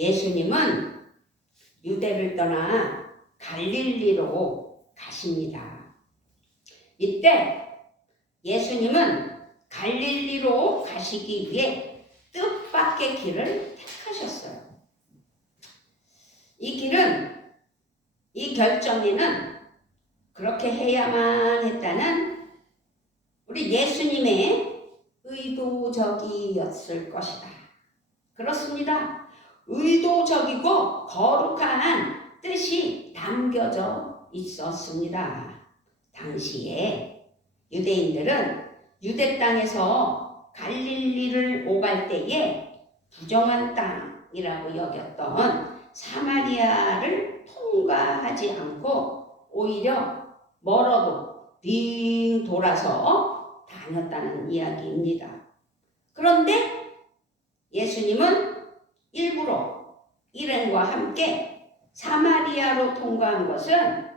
예수님은 유대를 떠나 갈릴리로 가십니다. 이때 예수님은 갈릴리로 가시기 위해 뜻밖의 길을 택하셨어요. 이 길은, 이 결정에는 그렇게 해야만 했다는 우리 예수님의 의도적이었을 것이다. 그렇습니다. 의도적이고 거룩한 뜻이 담겨져 있었습니다. 당시에 유대인들은 유대 땅에서 갈릴리를 오갈 때에 부정한 땅이라고 여겼던 사마리아를 통과하지 않고 오히려 멀어도 빙 돌아서 다녔다는 이야기입니다. 그런데 예수님은 일부러 일행과 함께 사마리아로 통과한 것은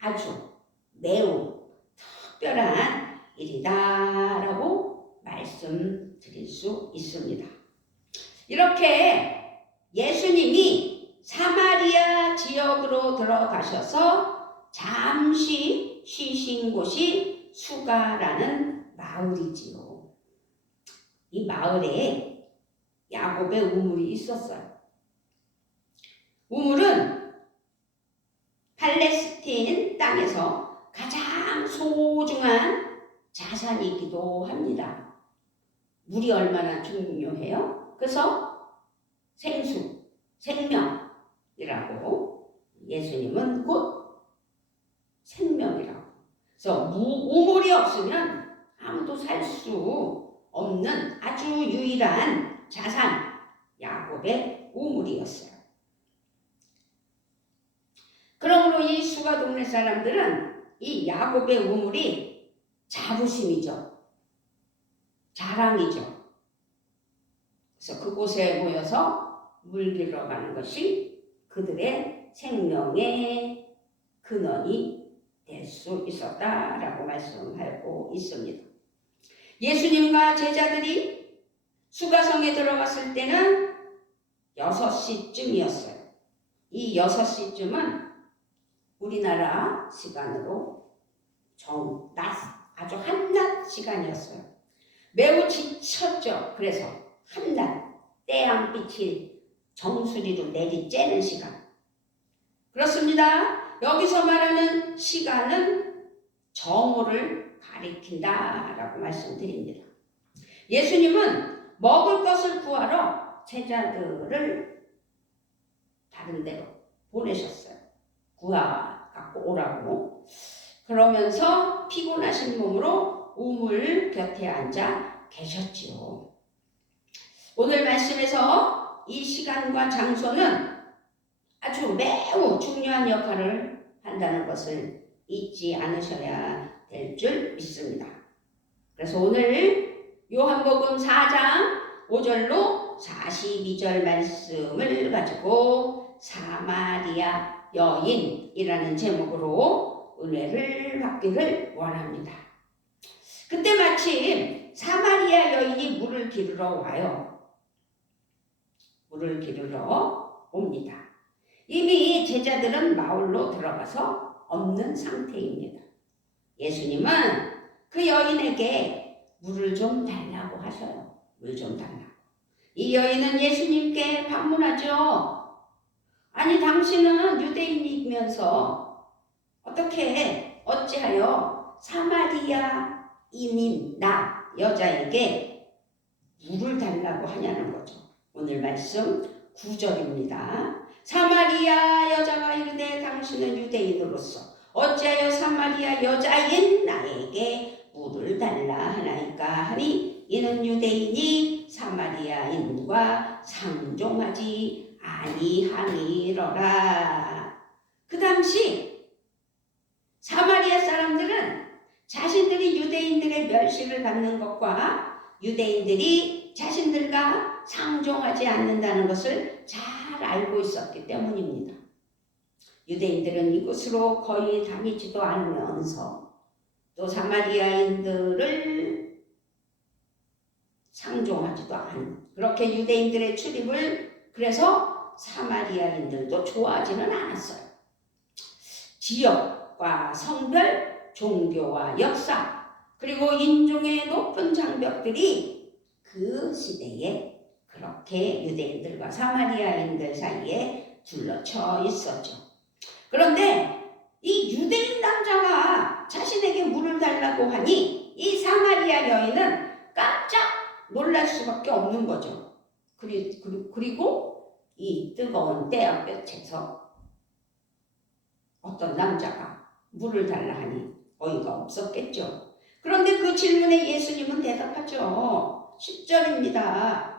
아주 매우 특별한 일이다라고 말씀드릴 수 있습니다. 이렇게 예수님이 사마리아 지역으로 들어가셔서 잠시 쉬신 곳이 수가라는 마을이지요. 이 마을에 야곱의 우물이 있었어요. 우물은 팔레스틴 땅에서 가장 소중한 자산이기도 합니다. 물이 얼마나 중요해요? 그래서 생수, 생명이라고, 예수님은 곧 생명이라고. 그래서 우물이 없으면 아무도 살 수 없는 아주 유일한 자산, 야곱의 우물이었어요. 그러므로 이 수가 동네 사람들은 이 야곱의 우물이 자부심이죠. 자랑이죠. 그래서 그곳에 모여서 물 길러 가는 것이 그들의 생명의 근원이 될 수 있었다라고 말씀하고 있습니다. 예수님과 제자들이 수가성에 들어갔을 때는 6시쯤이었어요. 이 6시쯤은 우리나라 시간으로 아주 한낮 시간이었어요. 매우 지쳤죠. 그래서 한낮 태양빛이 정수리로 내리쬐는 시간. 그렇습니다. 여기서 말하는 시간은 정오를 가리킨다라고 말씀드립니다. 예수님은 먹을 것을 구하러 제자들을 다른 데로 보내셨어요. 갖고 오라고. 그러면서 피곤하신 몸으로 우물 곁에 앉아 계셨지요. 오늘 말씀에서 이 시간과 장소는 아주 매우 중요한 역할을 한다는 것을 잊지 않으셔야 될 줄 믿습니다. 그래서 오늘 요한복음 4장 5절로 42절 말씀을 가지고 사마리아 여인이라는 제목으로 은혜를 받기를 원합니다. 그때 마침 사마리아 여인이 물을 기르러 와요. 물을 기르러 옵니다. 이미 제자들은 마을로 들어가서 없는 상태입니다. 예수님은 그 여인에게 물을 좀 달라고 하셔요. 물 좀 달라고. 이 여인은 예수님께 반문하죠. 아니, 당신은 유대인이면서 어찌하여 사마리아인인 나 여자에게 물을 달라고 하냐는 거죠. 오늘 말씀 9절입니다. 사마리아 여자가 이르되 당신은 유대인으로서 어찌하여 사마리아 여자인 나에게 물을 달라 하나이까 하니 이는 유대인이 사마리아인과 상종하지 아니하니러라. 그 당시 사마리아 사람들은 자신들이 유대인들의 멸시를 받는 것과 유대인들이 자신들과 상종하지 않는다는 것을 잘 알고 있었기 때문입니다. 유대인들은 이곳으로 거의 다니지도 않으면서 또 사마리아인들을 상종하지도 않은, 그렇게 유대인들의 출입을 그래서 사마리아인들도 좋아하지는 않았어요. 지역과 성별, 종교와 역사, 그리고 인종의 높은 장벽들이 그 시대에 그렇게 유대인들과 사마리아인들 사이에 둘러쳐 있었죠. 그런데 이 유대인 남자가 자신에게 물을 달라고 하니 이 사마리아 여인은 깜짝 놀랄 수밖에 없는 거죠. 그리고 이 뜨거운 떼약볕에서 어떤 남자가 물을 달라 하니 어이가 없었겠죠. 그런데 그 질문에 예수님은 대답하죠. 10절입니다.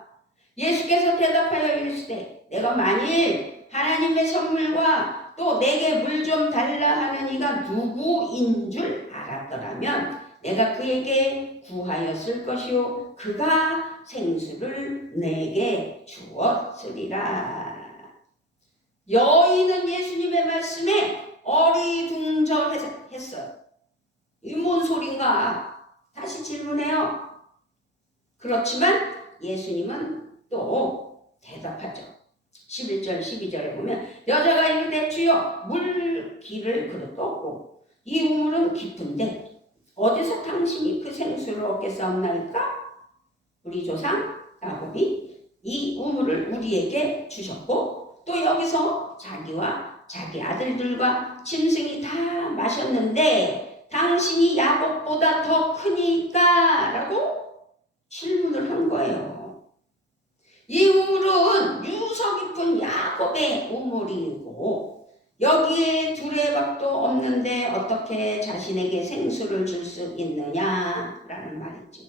예수께서 대답하여 이르시되 내가 만일 하나님의 선물과 또 내게 물 좀 달라 하는 이가 누구인 줄 알았더라면 내가 그에게 구하였을 것이요 그가 생수를 내게 주었으리라. 여인은 예수님의 말씀에 어리둥절했어요. 이 뭔 소린가? 다시 질문해요. 그렇지만 예수님은 또 대답하죠. 11절 12절에 보면 여자가 이르되 주여 물 기를 그릇도 없고 이 우물은 깊은데 어디서 당신이 그 생수를 얻겠사옵나이까? 우리 조상 야곱이 이 우물을 우리에게 주셨고 또 여기서 자기와 자기 아들들과 짐승이 다 마셨는데 당신이 야곱보다 더 크니까? 라고 질문을 한 거예요. 이 우물은 유서 깊은 야곱의 우물이고 여기에 두레박도 없는데 어떻게 자신에게 생수를 줄 수 있느냐라는 말이죠.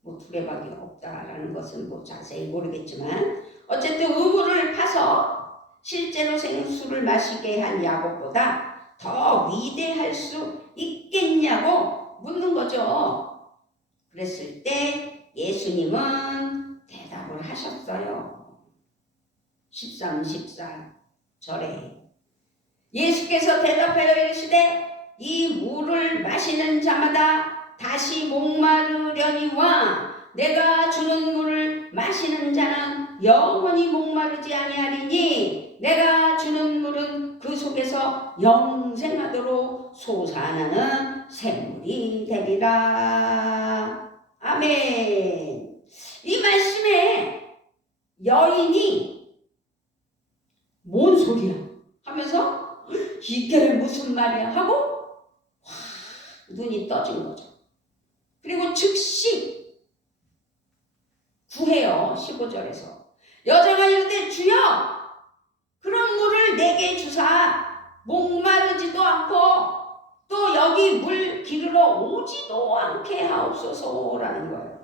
뭐 두레박이 없다라는 것은 뭐 자세히 모르겠지만 어쨌든 우물을 파서 실제로 생수를 마시게 한 야곱보다 더 위대할 수 있겠냐고 묻는 거죠. 그랬을 때 예수님은 대답을 하셨어요. 13, 14절에 예수께서 대답하여 이르시되 이 물을 마시는 자마다 다시 목마르려니와 내가 주는 물을 마시는 자는 영원히 목마르지 아니하리니 내가 주는 물은 그 속에서 영생하도록 솟아나는 샘물이 되리라. 아멘. 이 말씀에 여인이 뭔 소리야 하면서 이게 무슨 말이야 하고 와, 눈이 떠진 거죠. 그리고 즉시 구해요. 15절에서 여자가 이르되 주여 그런 물을 내게 주사 목마르지도 않고 또 여기 물 기르러 오지도 않게 하옵소서라는 거예요.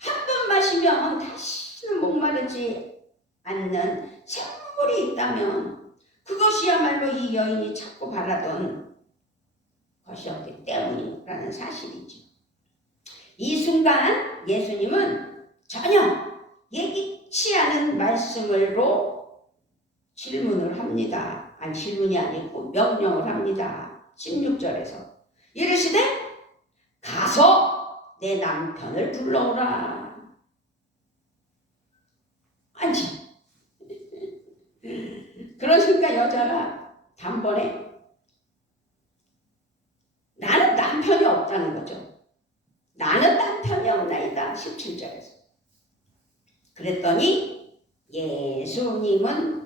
한 번 마시면 다시는 목마르지 않는 샘물이 있다면 그것이야말로 이 여인이 찾고 바라던 것이었기 때문이라는 사실이죠. 이 순간 예수님은 전혀 예기치 않은 말씀으로 질문을 합니다. 아니 질문이 아니고 명령을 합니다. 16절에서 이르시되 가서 내 남편을 불러오라. 아니 그러니까 여자가 단번에 나는 남편이 없다는 거죠. 나는 남편이 없나이다. 17절에서 그랬더니 예수님은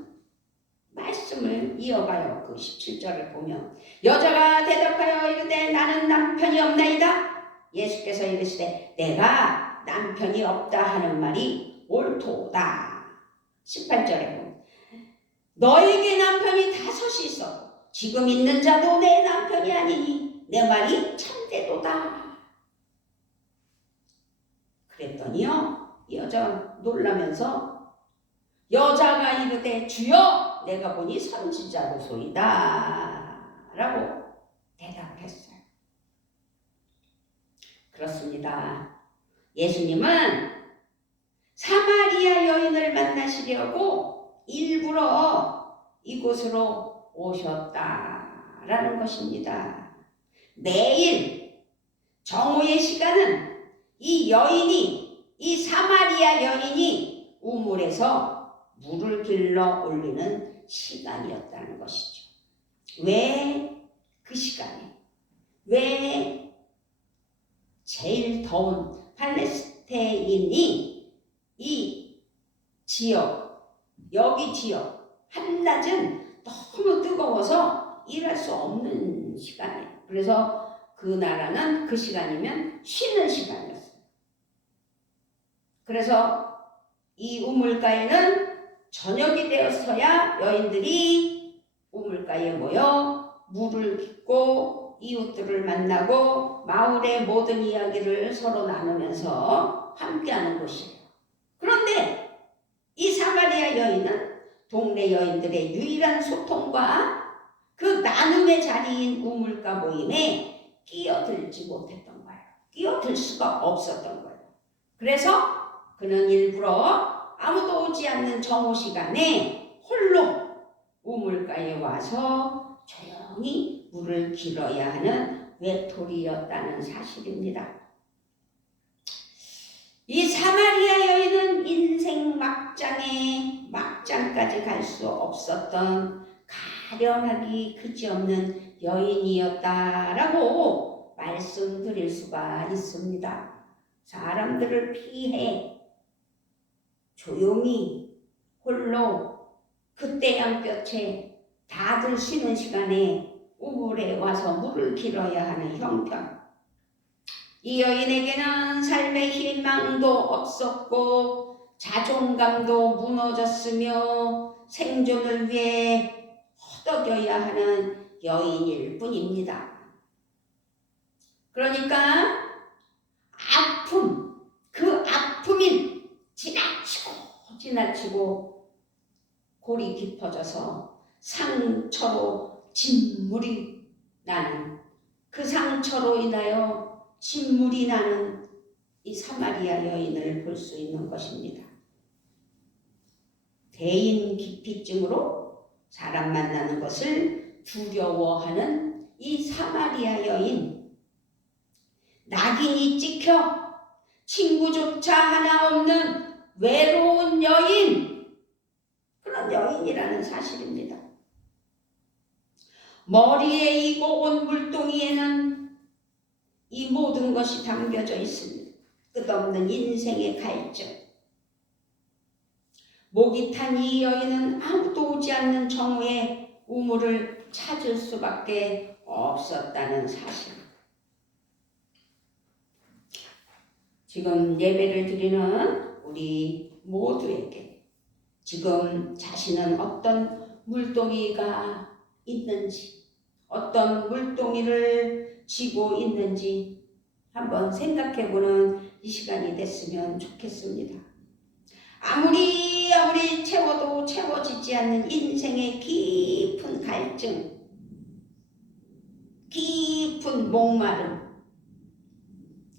말씀을 이어가요. 그 17절을 보면 여자가 대답하여 이르되 나는 남편이 없나이다. 예수께서 이르시되 내가 남편이 없다 하는 말이 옳도다. 18절에 보면 너에게 남편이 5이 있어 지금 있는 자도 내 남편이 아니니 내 말이 참되도다. 그랬더니요 이 여자 놀라면서 여자가 이르되 주여 내가 보니 선지자로소이다 라고 대답을 했어요. 그렇습니다. 예수님은 사마리아 여인을 만나시려고 일부러 이곳으로 오셨다라는 것입니다. 매일 정오의 시간은 이 여인이 이 사마리아 사마리아 여인이 우물에서 물을 길러 올리는 시간이었다는 것이죠. 왜 그 시간에, 왜 제일 더운 팔레스타인이 이 지역, 여기 지역 한낮은 너무 뜨거워서 일할 수 없는 시간에, 그래서 그 나라는 그 시간이면 쉬는 시간이었어요. 그래서 이 우물가에는 저녁이 되었어야 여인들이 우물가에 모여 물을 빚고 이웃들을 만나고 마을의 모든 이야기를 서로 나누면서 함께하는 곳이에요. 그런데 이 사마리아 여인은 동네 여인들의 유일한 소통과 그 나눔의 자리인 우물가 모임에 끼어들지 못했던 거예요. 끼어들 수가 없었던 거예요. 그래서 그는 일부러 아무도 오지 않는 정오 시간에 홀로 우물가에 와서 조용히 물을 길어야 하는 외톨이였다는 사실입니다. 이 사마리아 여인은 인생 막장까지 갈 수 없었던 가련하기 그지없는 여인이었다라고 말씀드릴 수가 있습니다. 사람들을 피해 조용히 홀로 그때 양볕에 다들 쉬는 시간에 우물에 와서 물을 길어야 하는 형편. 이 여인에게는 삶의 희망도 없었고 자존감도 무너졌으며 생존을 위해 허덕여야 하는 여인일 뿐입니다. 그러니까 그 아픔이 지나치고 골이 깊어져서 상처로 진물이 나는, 그 상처로 인하여 진물이 나는 이 사마리아 여인을 볼 수 있는 것입니다. 대인기피증으로 사람 만나는 것을 두려워하는 이 사마리아 여인, 낙인이 찍혀 친구조차 하나 없는 외로운 여인, 그런 여인이라는 사실입니다. 머리에 이고 온 물동이에는 이 모든 것이 담겨져 있습니다. 끝없는 인생의 갈증. 목이 탄 이 여인은 아무도 오지 않는 정오에 우물을 찾을 수밖에 없었다는 사실. 지금 예배를 드리는 우리 모두에게 지금 자신은 어떤 물동이가 있는지, 어떤 물동이를 쥐고 있는지 한번 생각해보는 이 시간이 됐으면 좋겠습니다. 아무리 채워도 채워지지 않는 인생의 깊은 갈증, 깊은 목마름,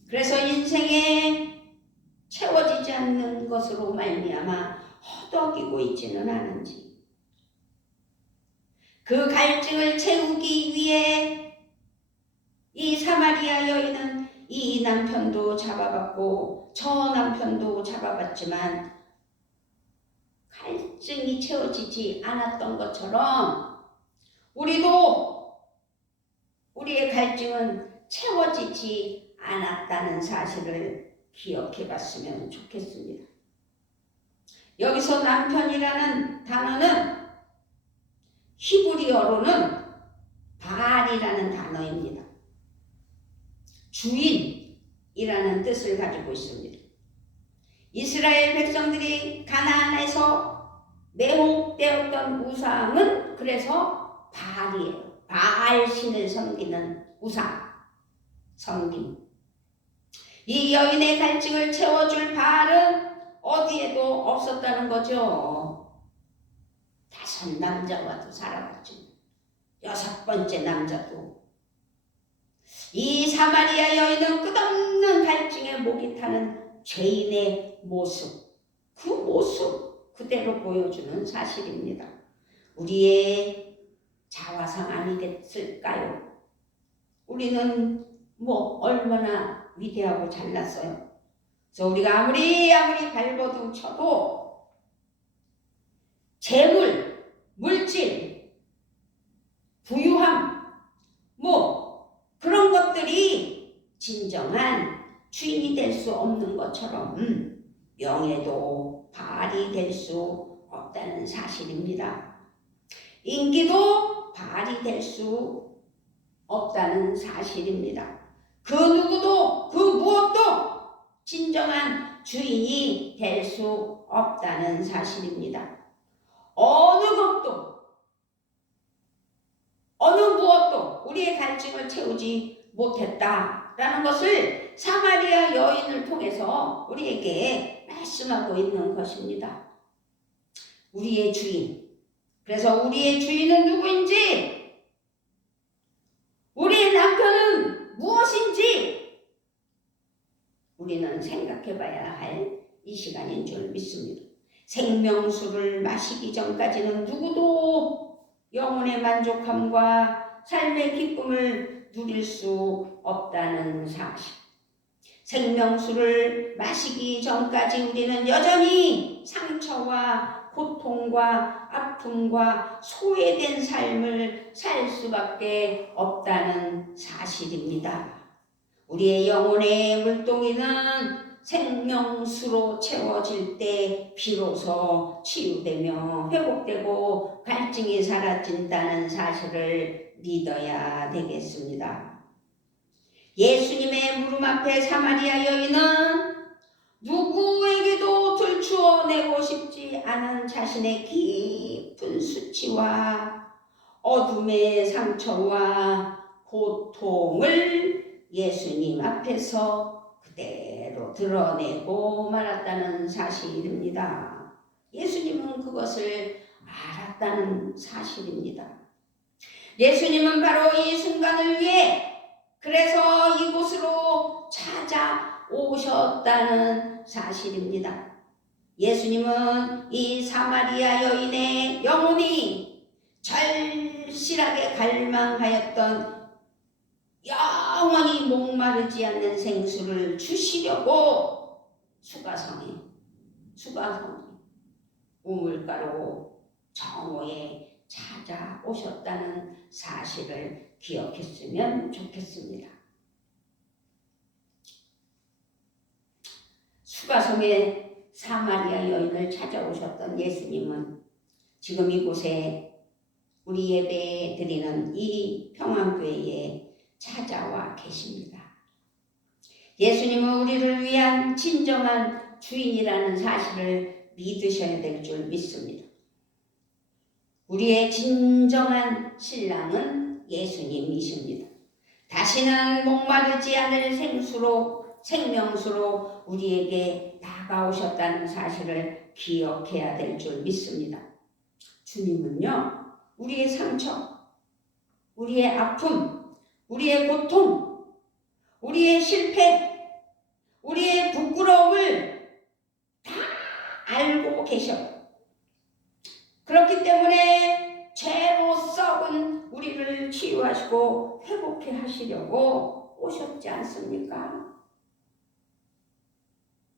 그래서 인생에 채워지지 않는 것으로 말미암아 허덕이고 있지는 않은지, 그 갈증을 채우기 위해 이 사마리아 여인은 이 남편도 잡아봤고 저 남편도 잡아봤지만 갈증이 채워지지 않았던 것처럼 우리도 우리의 갈증은 채워지지 않았다는 사실을 기억해 봤으면 좋겠습니다. 여기서 남편이라는 단어는 히브리어로는 바알이라는 단어입니다. 주인이라는 뜻을 가지고 있습니다. 이스라엘 백성들이 가나안에서 매혹되었던 우상은 그래서 바알이에요. 바알 신을 섬기는 우상, 섬김. 이 여인의 갈증을 채워줄 바알은 어디에도 없었다는 거죠. 5 남자와도 살아봤지만 6번째 남자도. 이 사마리아 여인은 끝없는 갈증에 목이 타는 죄인의 모습, 그 모습 그대로 보여주는 사실입니다. 우리의 자화상 아니겠을까요? 우리는 얼마나 위대하고 잘났어요. 그래서 우리가 아무리 발버둥 쳐도 재물, 물질, 부유함 그런 것들이 진정한 주인이 될 수 없는 것처럼 명예도 발휘될 수 없다는 사실입니다. 인기도 발휘될 수 없다는 사실입니다. 그 누구도 그 무엇도 진정한 주인이 될 수 없다는 사실입니다. 어느 것도 어느 무엇도 우리의 갈증을 채우지 못했다라는 것을 사마리아 여인을 통해서 우리에게 말씀하고 있는 것입니다. 우리의 주인. 그래서 우리의 주인은 누구인지, 우리의 남편은 무엇인지 우리는 생각해 봐야 할 이 시간인 줄 믿습니다. 생명수를 마시기 전까지는 누구도 영혼의 만족함과 삶의 기쁨을 누릴 수 없다는 사실. 생명수를 마시기 전까지 우리는 여전히 상처와 고통과 아픔과 소외된 삶을 살 수밖에 없다는 사실입니다. 우리의 영혼의 물동이는 생명수로 채워질 때 비로소 치유되며 회복되고 갈증이 사라진다는 사실을 믿어야 되겠습니다. 예수님의 무릎 앞에 사마리아 여인은 누구에게도 들추어내고 싶지 않은 자신의 깊은 수치와 어둠의 상처와 고통을 예수님 앞에서 그대로 드러내고 말았다는 사실입니다. 예수님은 그것을 알았다는 사실입니다. 예수님은 바로 이 순간을 위해 그래서 이곳으로 찾아오셨다는 사실입니다. 예수님은 이 사마리아 여인의 영혼이 절실하게 갈망하였던 영원히 목마르지 않는 생수를 주시려고 수가성에 우물가로 정오에 찾아오셨다는 사실을 기억했으면 좋겠습니다. 수가성에 사마리아 여인을 찾아오셨던 예수님은 지금 이곳에 우리 예배 드리는 이 평안교회에 찾아와 계십니다. 예수님은 우리를 위한 진정한 주인이라는 사실을 믿으셔야 될 줄 믿습니다. 우리의 진정한 신랑은 예수님이십니다. 다시는 목마르지 않을 생명수로 우리에게 다가오셨다는 사실을 기억해야 될 줄 믿습니다. 주님은요, 우리의 상처, 우리의 아픔, 우리의 고통, 우리의 실패, 우리의 부끄러움을 다 알고 계셔요. 그렇기 때문에 죄로 썩은 우리를 치유하시고 회복해 하시려고 오셨지 않습니까?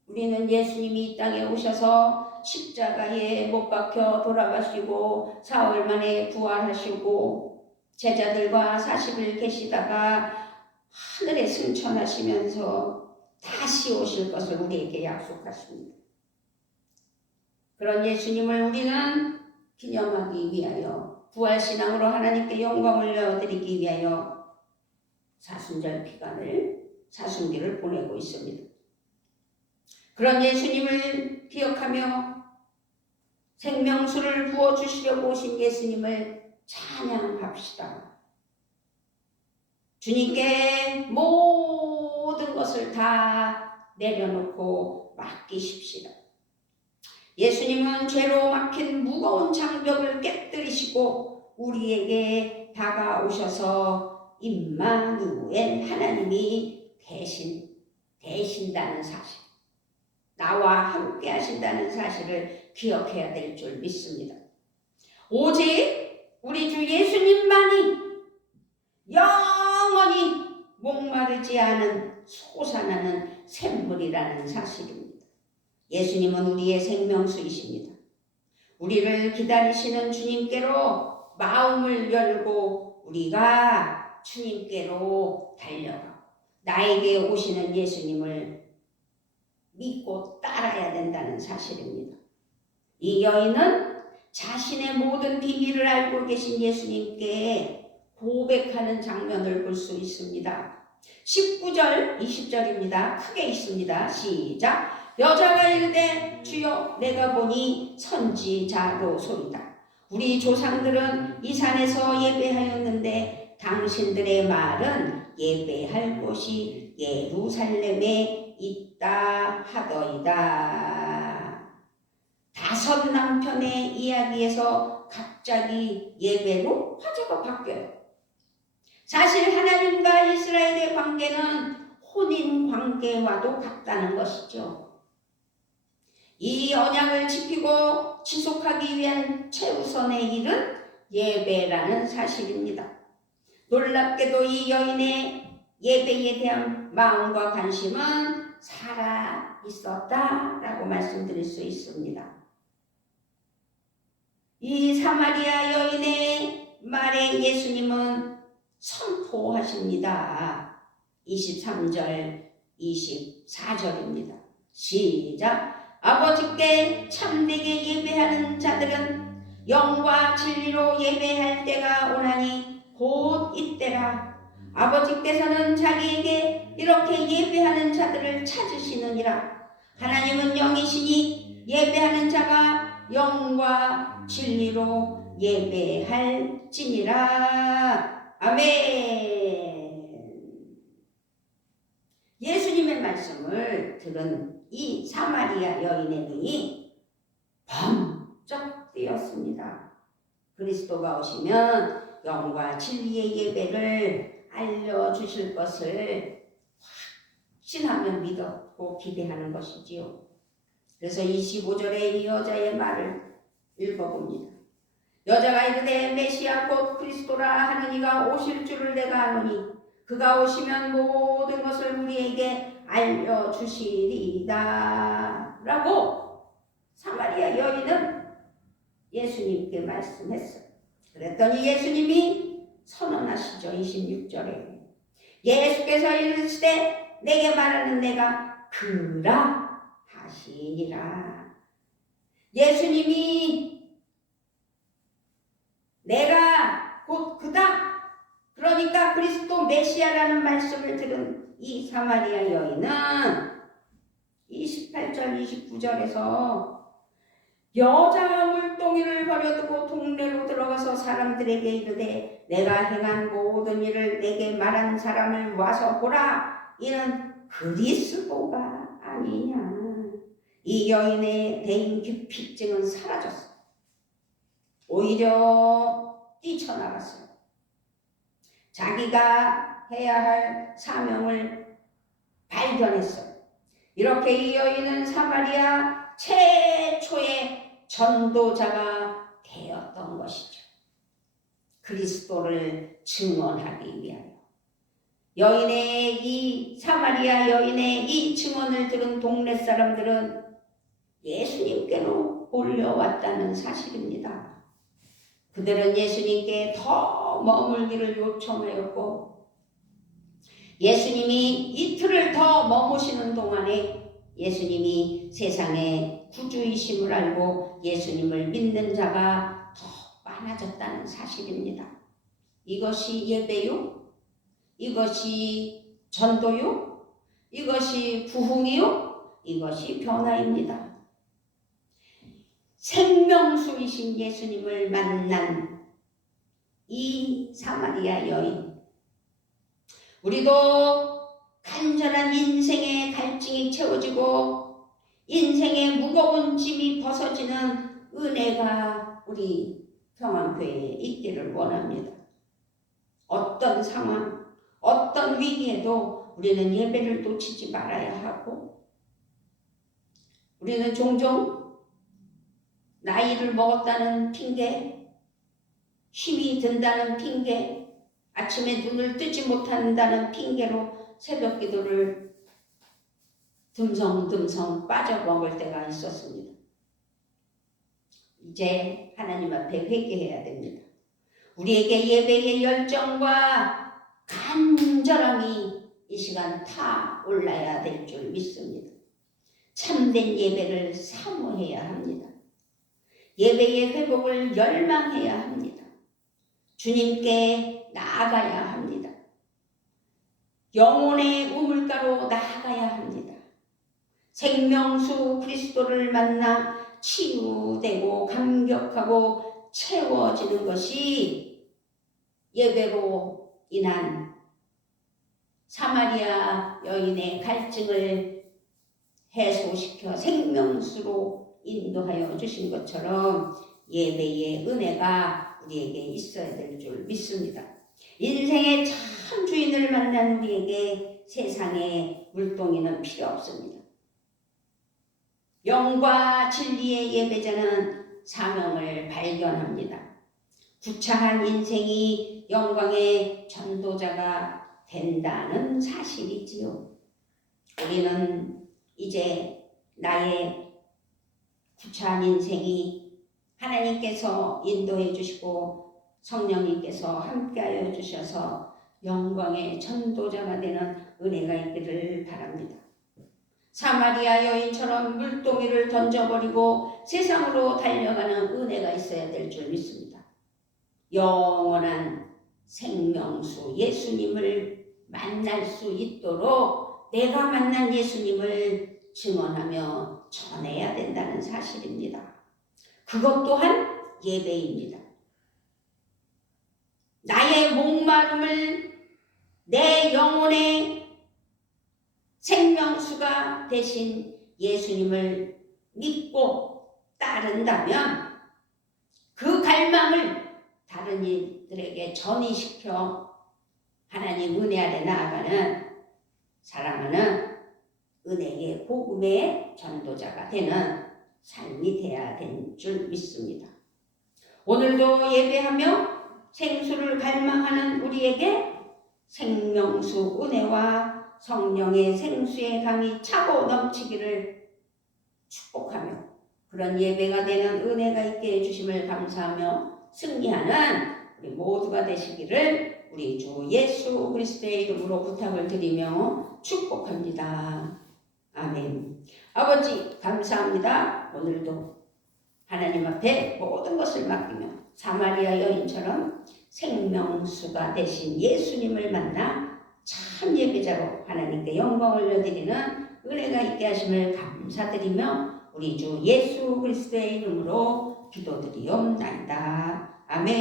우리는 예수님이 이 땅에 오셔서 십자가에 못 박혀 돌아가시고 사흘 만에 부활하시고 제자들과 40일 계시다가 하늘에 승천하시면서 다시 오실 것을 우리에게 약속하십니다. 그런 예수님을 우리는 기념하기 위하여, 부활신앙으로 하나님께 영광을 올려드리기 위하여 사순절 기간을, 사순기를 보내고 있습니다. 그런 예수님을 기억하며 생명수를 부어주시려고 오신 예수님을 찬양합시다. 주님께 모든 것을 다 내려놓고 맡기십시다. 예수님은 죄로 막힌 무거운 장벽을 깨뜨리시고 우리에게 다가오셔서 임마누엘 하나님이 되신다는 사실, 나와 함께 하신다는 사실을 기억해야 될 줄 믿습니다. 오직 우리 주 예수님만이 영원히 목마르지 않은 솟아나는 샘물이라는 사실입니다. 예수님은 우리의 생명수이십니다. 우리를 기다리시는 주님께로 마음을 열고 우리가 주님께로 달려가 나에게 오시는 예수님을 믿고 따라야 된다는 사실입니다. 이 여인은 자신의 모든 비밀을 알고 계신 예수님께 고백하는 장면을 볼 수 있습니다. 19절, 20절입니다. 크게 있습니다. 시작. 여자가 이르되 주여 내가 보니 선지자로소이다. 우리 조상들은 이 산에서 예배하였는데 당신들의 말은 예배할 곳이 예루살렘에 있다 하더이다. 5 남편의 이야기에서 갑자기 예배로 화제가 바뀌어요. 사실 하나님과 이스라엘의 관계는 혼인 관계와도 같다는 것이죠. 이 언약을 지키고 지속하기 위한 최우선의 일은 예배라는 사실입니다. 놀랍게도 이 여인의 예배에 대한 마음과 관심은 살아 있었다라고 말씀드릴 수 있습니다. 이 사마리아 여인의 말에 예수님은 선포하십니다. 23절, 24절입니다. 시작. 아버지께 참되게 예배하는 자들은 영과 진리로 예배할 때가 오나니 곧 이때라. 아버지께서는 자기에게 이렇게 예배하는 자들을 찾으시느니라. 하나님은 영이시니 예배하는 자가 영과 진리로 예배할지니라. 아멘. 예수님의 말씀을 들은 이 사마리아 여인의 눈이 번쩍 뜨였습니다. 그리스도가 오시면 영과 진리의 예배를 알려주실 것을 확신하며 믿었고 기대하는 것이지요. 그래서 25절에 이 여자의 말을 읽어봅니다. 여자가 이르되 메시아 곧 그리스도라 하는 이가 오실 줄을 내가 아노니 그가 오시면 모든 것을 우리에게 알려주시리이다 라고 사마리아 여인은 예수님께 말씀했어요. 그랬더니 예수님이 선언하시죠. 26절에 예수께서 이르시되 내게 말하는 내가 그라 하시니라. 예수님이 내가 곧 그다, 그러니까 그리스도 메시아라는 말씀을 들은 이 사마리아 여인은 28절 29절에서 여자가 물동이를 버려두고 동네로 들어가서 사람들에게 이르되 내가 행한 모든 일을 내게 말한 사람을 와서 보라. 이는 그리스도가 아니냐. 이 여인의 대인기피증은 사라졌어. 오히려 뛰쳐나갔어요. 자기가 해야 할 사명을 발견했어요. 이렇게 이 여인은 사마리아 최초의 전도자가 되었던 것이죠. 그리스도를 증언하기 위하여. 여인의 이 사마리아 여인의 이 증언을 들은 동네 사람들은 예수님께로 몰려왔다는 사실입니다. 그들은 예수님께 더 머물기를 요청하였고 예수님이 이틀을 더 머무시는 동안에 예수님이 세상의 구주이심을 알고 예수님을 믿는 자가 더 많아졌다는 사실입니다. 이것이 예배요? 이것이 전도요? 이것이 부흥이요? 이것이 변화입니다. 생명수이신 예수님을 만난 이 사마리아 여인, 우리도 간절한 인생의 갈증이 채워지고 인생의 무거운 짐이 벗어지는 은혜가 우리 평안교회에 있기를 원합니다. 어떤 상황, 어떤 위기에도 우리는 예배를 놓치지 말아야 하고 우리는 종종 나이를 먹었다는 핑계, 힘이 든다는 핑계, 아침에 눈을 뜨지 못한다는 핑계로 새벽 기도를 듬성듬성 빠져먹을 때가 있었습니다. 이제 하나님 앞에 회개해야 됩니다. 우리에게 예배의 열정과 간절함이 이 시간 타올라야 될 줄 믿습니다. 참된 예배를 사모해야 합니다. 예배의 회복을 열망해야 합니다. 주님께 나아가야 합니다. 영혼의 우물가로 나아가야 합니다. 생명수 그리스도를 만나 치유되고 감격하고 채워지는 것이 예배로 인한 사마리아 여인의 갈증을 해소시켜 생명수로 인도하여 주신 것처럼 예배의 은혜가 우리에게 있어야 될 줄 믿습니다. 인생의 참 주인을 만난 우리에게 세상의 물동이는 필요 없습니다. 영과 진리의 예배자는 사명을 발견합니다. 구차한 인생이 영광의 전도자가 된다는 사실이지요. 우리는 이제 나의 구차한 인생이 하나님께서 인도해 주시고 성령님께서 함께하여 주셔서 영광의 전도자가 되는 은혜가 있기를 바랍니다. 사마리아 여인처럼 물동이를 던져버리고 세상으로 달려가는 은혜가 있어야 될 줄 믿습니다. 영원한 생명수 예수님을 만날 수 있도록 내가 만난 예수님을 증언하며 전해야 된다는 사실입니다. 그것 또한 예배입니다. 나의 목마름을 내 영혼의 생명수가 되신 예수님을 믿고 따른다면 그 갈망을 다른 이들에게 전이시켜 하나님 은혜 아래 나아가는 사랑하는 은혜의 복음의 전도자가 되는 삶이 되어야 될 줄 믿습니다. 오늘도 예배하며 생수를 갈망하는 우리에게 생명수 은혜와 성령의 생수의 강이 차고 넘치기를 축복하며 그런 예배가 되는 은혜가 있게 해주심을 감사하며 승리하는 우리 모두가 되시기를 우리 주 예수 그리스도의 이름으로 부탁을 드리며 축복합니다. 아멘. 아버지 감사합니다. 오늘도 하나님 앞에 모든 것을 맡기며 사마리아 여인처럼 생명수가 되신 예수님을 만나 참 예배자로 하나님께 영광을 올려드리는 은혜가 있게 하심을 감사드리며 우리 주 예수 그리스도의 이름으로 기도드리옵나이다. 아멘.